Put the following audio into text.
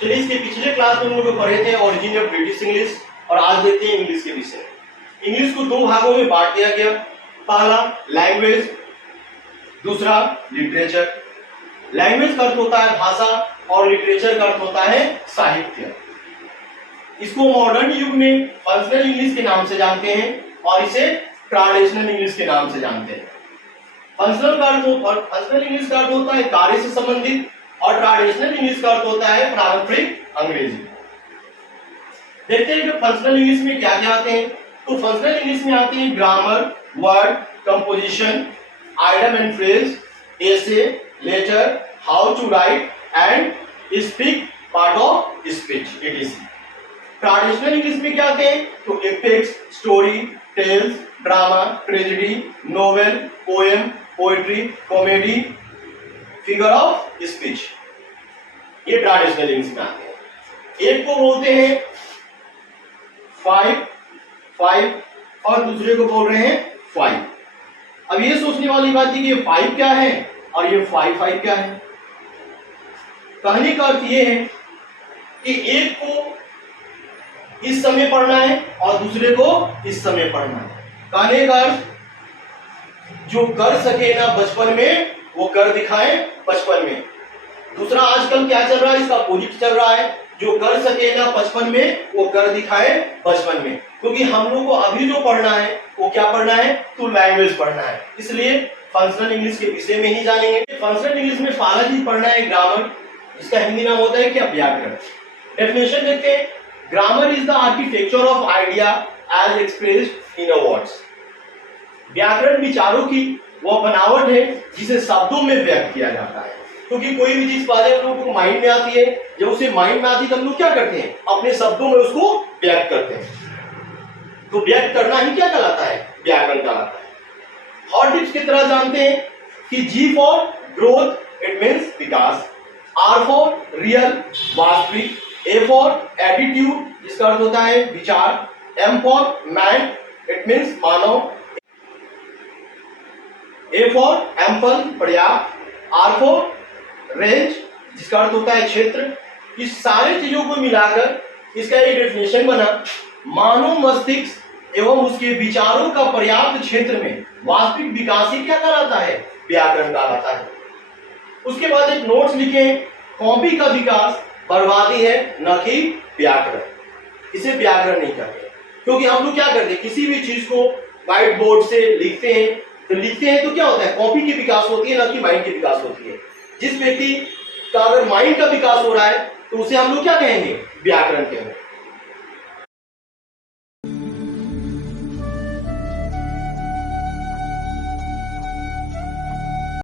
चलिए, इसके पिछले क्लास में हम लोग पढ़े थे ओरिजिन ऑफ ब्रिटिश इंग्लिश, और आज देखते हैं इंग्लिश के विषय। इंग्लिश को दो भागों में बांट दिया गया, पहला लैंग्वेज, दूसरा लिटरेचर। लैंग्वेज का अर्थ होता है भाषा और लिटरेचर का अर्थ होता है साहित्य। इसको मॉडर्न युग में फंक्शनल इंग्लिश के नाम से जानते हैं और इसे ट्रेडिशनल इंग्लिश के नाम से जानते हैं। फंक्शनल इंग्लिश का अर्थ होता है कार्य से संबंधित और ट्रेडिशनल इंग्लिश का अर्थ होता है पारंपरिक अंग्रेजी। देखते हैं कि फंक्शनल इंग्लिश में क्या क्या आते हैं। तो फंक्शनल इंग्लिश में आते हैं grammar, word composition, idiom and phrase, essay, letter, how to write and speak part of speech etc। Traditional English में क्या आते हैं तो epics, story, tales, drama, tragedy, novel, poem, poetry, comedy, figure of speech, ये traditional English में आते हैं। एक को बोलते हैं फाइव और दूसरे को बोल रहे हैं फाइव। अब ये सोचने वाली बात है कि ये फाइव क्या है और ये फाइव क्या है। कहने का अर्थ ये है कि एक को इस समय पढ़ना है और दूसरे को इस समय पढ़ना है। कहने का अर्थ जो कर सके ना बचपन में वो कर दिखाए बचपन में। दूसरा आजकल क्या चल रहा है, इसका अपोजिट चल रहा है, जो कर सके ना बचपन में वो कर दिखाए बचपन में। क्योंकि हम लोग को अभी जो पढ़ना है वो क्या पढ़ना है तो लैंग्वेज पढ़ना है, इसलिए फंक्शनल इंग्लिश के विषय में ही जानेंगे। फंक्शनल इंग्लिश में पहला चीज पढ़ना है ग्रामर, इसका हिंदी नाम होता है क्या व्याकरण। डेफिनेशन देखते हैं, grammar is the architecture of idea as expressed in words. व्याकरण विचारों की वो बनावट है जिसे शब्दों में व्यक्त किया जाता है। क्योंकि कोई भी चीज पहले हम लोगों को माइंड में आती है, जब उसे माइंड में आती है तो हम लोग क्या करते हैं अपने शब्दों में उसको व्यक्त करते हैं। तो व्यक्त करना ही क्या कहलाता है, व्याकरण कहलाता है। हॉट टिप्स की तरह जानते हैं कि G for growth it means विकास, आर फॉर रियल वास्तविक, ए फॉर एटीट्यूड जिसका अर्थ होता है विचार, M for man it means मानव, ए फॉर एम्पल पर्याप्त, आर फॉर रेंज जिसका अर्थ होता है क्षेत्र। इस सारी चीजों को मिलाकर इसका एक डेफिनेशन बना, मानव मस्तिष्क एवं उसके विचारों का पर्याप्त क्षेत्र में वास्तविक विकास ही क्या कहलाता है, व्याकरण कहलाता है। उसके बाद एक नोट्स लिखे, कॉपी का विकास बर्बादी है न कि व्याकरण, इसे व्याकरण नहीं कहते। क्योंकि हम लोग क्या करते हैं किसी भी चीज को व्हाइट बोर्ड से लिखते हैं तो क्या होता है कॉपी की विकास होती है न कि माइंड की विकास होती है। जिस व्यक्ति का अगर माइंड का विकास हो रहा है तो उसे हम लोग क्या कहेंगे, व्याकरण कहेंगे।